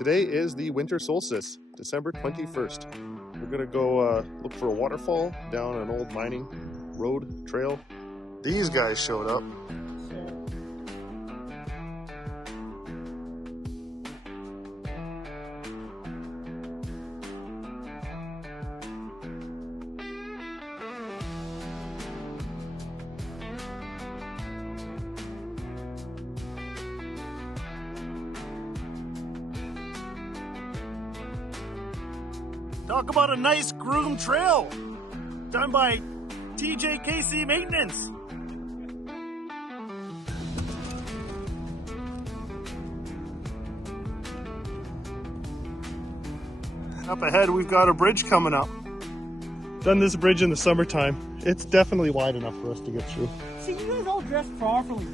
Today is the winter solstice, December 21st. We're gonna go look for a waterfall down an old mining road trail. These guys showed up. Talk about a nice groomed trail done by TJKC Maintenance. Up ahead, we've got a bridge coming up. Done this bridge in the summertime. It's definitely wide enough for us to get through. See, you guys all dressed properly.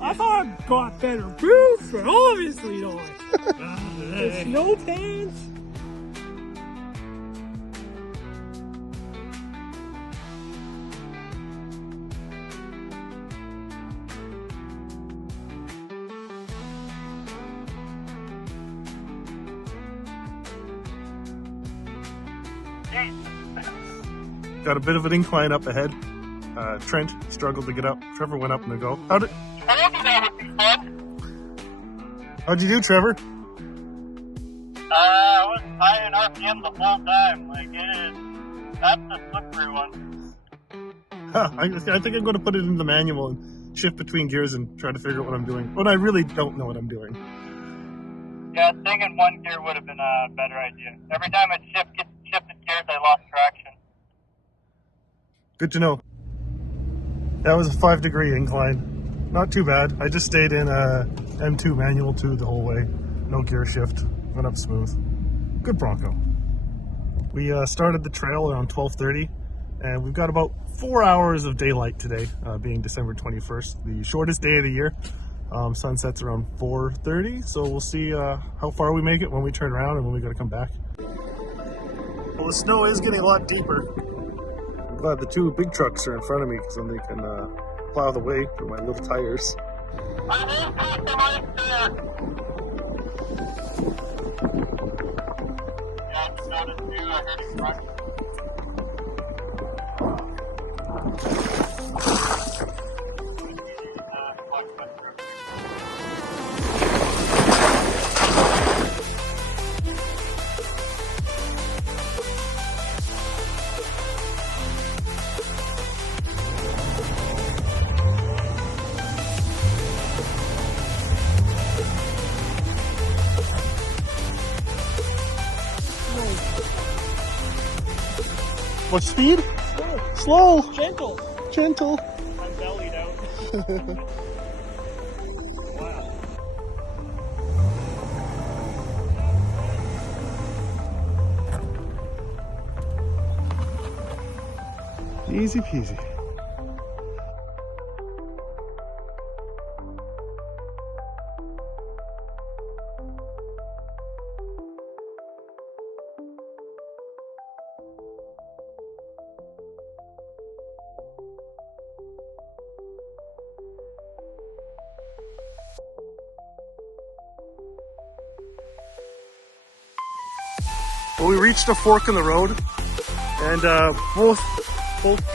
I thought I got better boots, but obviously not. There's no pants. Got a bit of an incline up ahead. Trent struggled to get up. Trevor went up in a go. How'd you do, Trevor? I was high in RPM the whole time. That's the slippery one. I think I'm going to put it in the manual and shift between gears and try to figure out what I'm doing. But I really don't know what I'm doing. Yeah, staying in one gear would have been a better idea. Every time I shifted gears, I lost traction. Good to know. That was a 5-degree incline. Not too bad. I just stayed in M2 manual 2 the whole way. No gear shift. Went up smooth. Good Bronco. We started the trail around 12:30, and we've got about 4 hours of daylight today, being December 21st, the shortest day of the year. Sunsets around 4:30, so we'll see how far we make it when we turn around and when we got to come back. Well, the snow is getting a lot deeper. I'm glad the two big trucks are in front of me because then they can plow the way for my little tires. I won't take the mic there. Yeah, I just noticed too. I heard it front. What speed? Slow. Gentle. Gentle. I'm bellied out. Wow. Easy peasy. Well, we reached a fork in the road, and both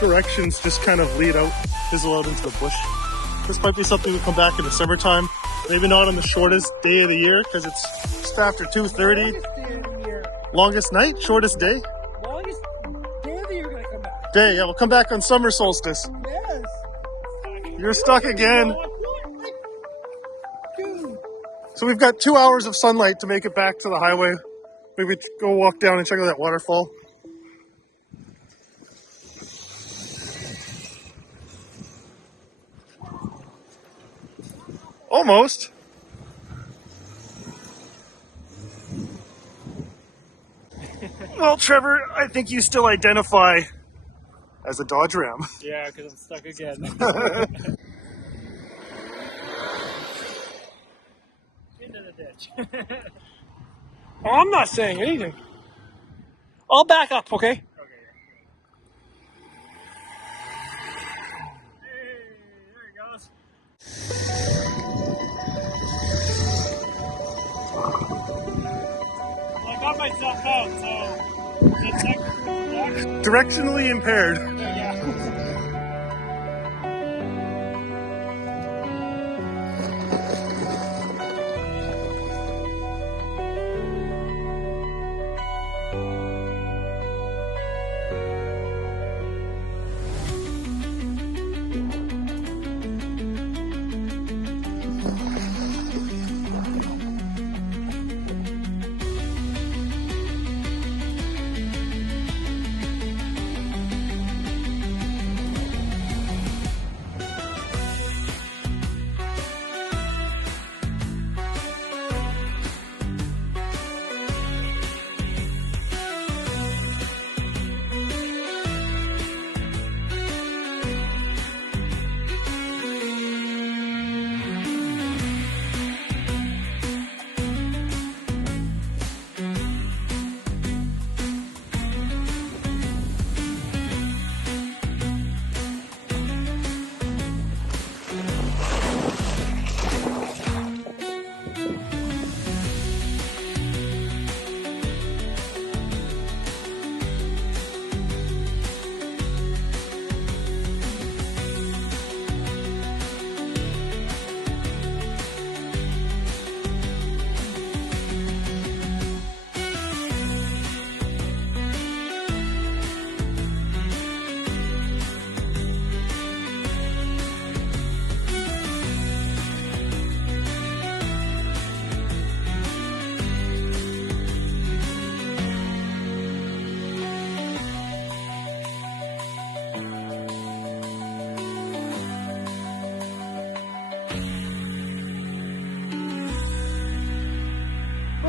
directions just kind of lead out, fizzle out into the bush. This might be something to come back in the summertime. Maybe not on the shortest day of the year, because it's just after 2:30. Longest day of the year. Longest night? Shortest day? Longest day of the year gonna come back. Day, yeah, we'll come back on summer solstice. Yes. You're stuck again. Dude. So we've got 2 hours of sunlight to make it back to the highway. Maybe go walk down and check out that waterfall. Almost. Well, Trevor, I think you still identify as a Dodge Ram. Yeah, because I'm stuck again. Into the ditch. Oh, I'm not saying anything. I'll back up, okay? Okay. Hey, there he goes. myself out, so it's like, Directionally impaired. yeah.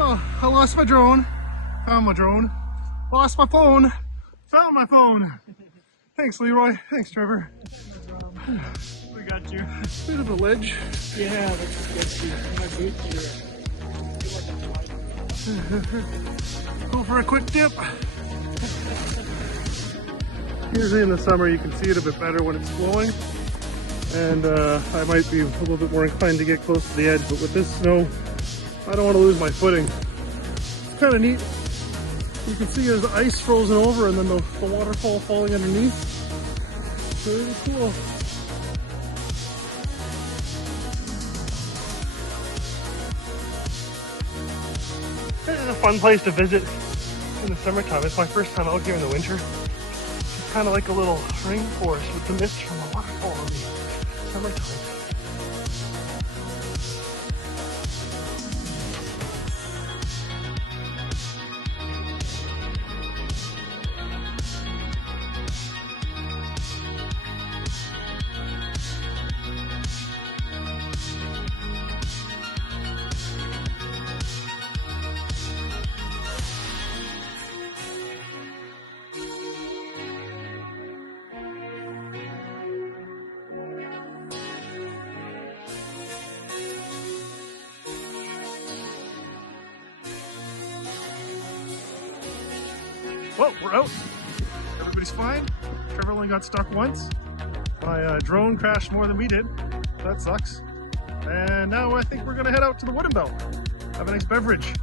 Oh, I lost my drone. Found my drone. Lost my phone. Found my phone. Thanks, Leroy. Thanks, Trevor. We got you. Bit of a ledge. Yeah, that's good. My boots Go for a quick dip. Usually in the summer you can see it a bit better when it's flowing, and I might be a little bit more inclined to get close to the edge, but with this snow I don't want to lose my footing. It's kind of neat. You can see there's the ice frozen over and then the waterfall falling underneath. So really cool. This is a fun place to visit in the summertime. It's my first time out here in the winter. It's kind of like a little rainforest with the mist from the waterfall in the summertime. Well, we're out. Everybody's fine. Trevor only got stuck once. My drone crashed more than we did. That sucks. And now I think we're gonna head out to the Wooden Bell. Have a nice beverage.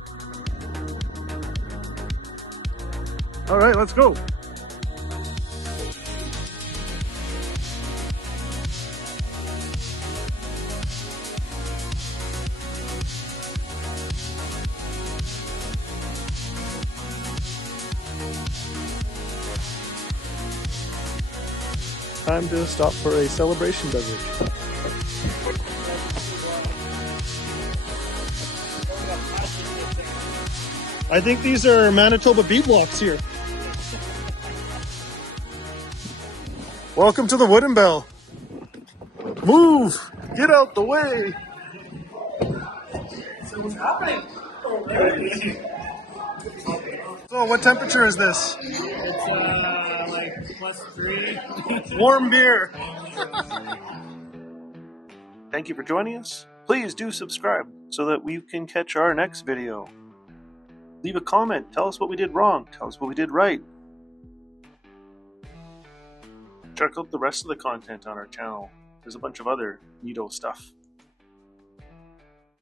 All right, let's go. Time to stop for a celebration beverage. I think these are Manitoba bead blocks here. Welcome to the Wooden Bell. Move! Get out the way! So what's happening? So what temperature is this? It's like +3. Warm beer. Thank you for joining us. Please do subscribe so that we can catch our next video. Leave a comment. Tell us what we did wrong. Tell us what we did right. Check out the rest of the content on our channel. There's a bunch of other neato stuff.